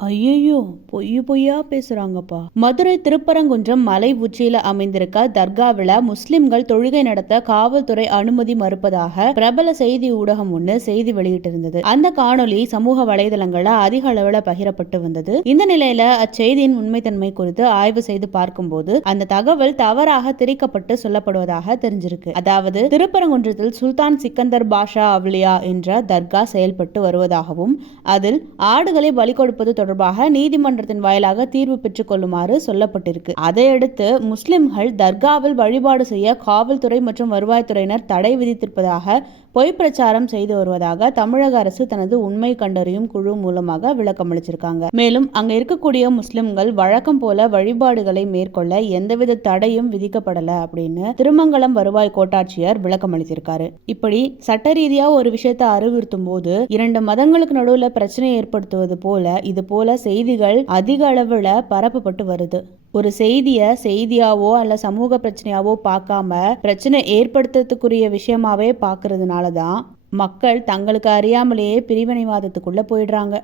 ஐயையோ, பொய்யா பேசுறாங்கப்பா. மதுரை திருப்பரங்குன்றம் மலை உச்சியில அமைந்திருக்க தர்காவில முஸ்லிம்கள் தொழுகை நடத்த காவல்துறை அனுமதி மறுப்பதாக பிரபல செய்தி ஊடகம் ஒண்ணு செய்தி வெளியிட்டிருந்தது. அந்த காணொலி சமூக வலைதளங்கள்ல அதிக அளவுல பகிரப்பட்டு வந்தது. இந்த நிலையில அச்செய்தியின் உண்மைத்தன்மை குறித்து ஆய்வு செய்து பார்க்கும்போது அந்த தகவல் தவறாக திரிக்கப்பட்டு சொல்லப்படுவதாக தெரிஞ்சிருக்கு. அதாவது திருப்பரங்குன்றத்தில் சுல்தான் சிக்கந்தர் பாஷா அவ்லியா என்ற தர்கா செயல்பட்டு வருவதாகவும் அதில் ஆடுகளை பலி கொடுப்பது தொடர்பாக நீதிமன்றத்தின் வாயிலாக தீர்வு பெற்றுக் கொள்ளுமாறு சொல்லப்பட்டிருக்கு. அதையடுத்து முஸ்லிம்கள் தர்காவில் வழிபாடு செய்ய காவல்துறை மற்றும் வருவாய்த்துறையினர் தடை விதித்திருப்பதாக பொய் பிரச்சாரம் செய்து வருவதாக தமிழக அரசு தனது உண்மை கண்டறியும் குழு மூலமாக விளக்கம் அளிச்சிருக்காங்க. மேலும் அங்க இருக்கக்கூடிய முஸ்லிம்கள் வழக்கம் போல வழிபாடுகளை மேற்கொள்ள எந்தவித தடையும் விதிக்கப்படல அப்படின்னு திருமங்கலம் வருவாய் கோட்டாட்சியர் விளக்கம் அளித்திருக்காரு. இப்படி சட்ட ரீதியா ஒரு விஷயத்தை அறிவுறுத்தும் போது இரண்டு மதங்களுக்கு நடுவுல பிரச்சனை ஏற்படுத்துவது போல இது போல செய்திகள் அதிக அளவுல பரப்பப்பட்டு வருது. ஒரு செய்தியாவோ அல்ல சமூக பிரச்சனையாவோ பார்க்காம பிரச்சனை ஏற்படுத்துறதுக்குரிய விஷயமாவே பார்க்கறதுனாலதான் மக்கள் தங்களுக்கு அறியாமலேயே பிரிவினைவாதத்துக்குள்ள போயிடுறாங்க.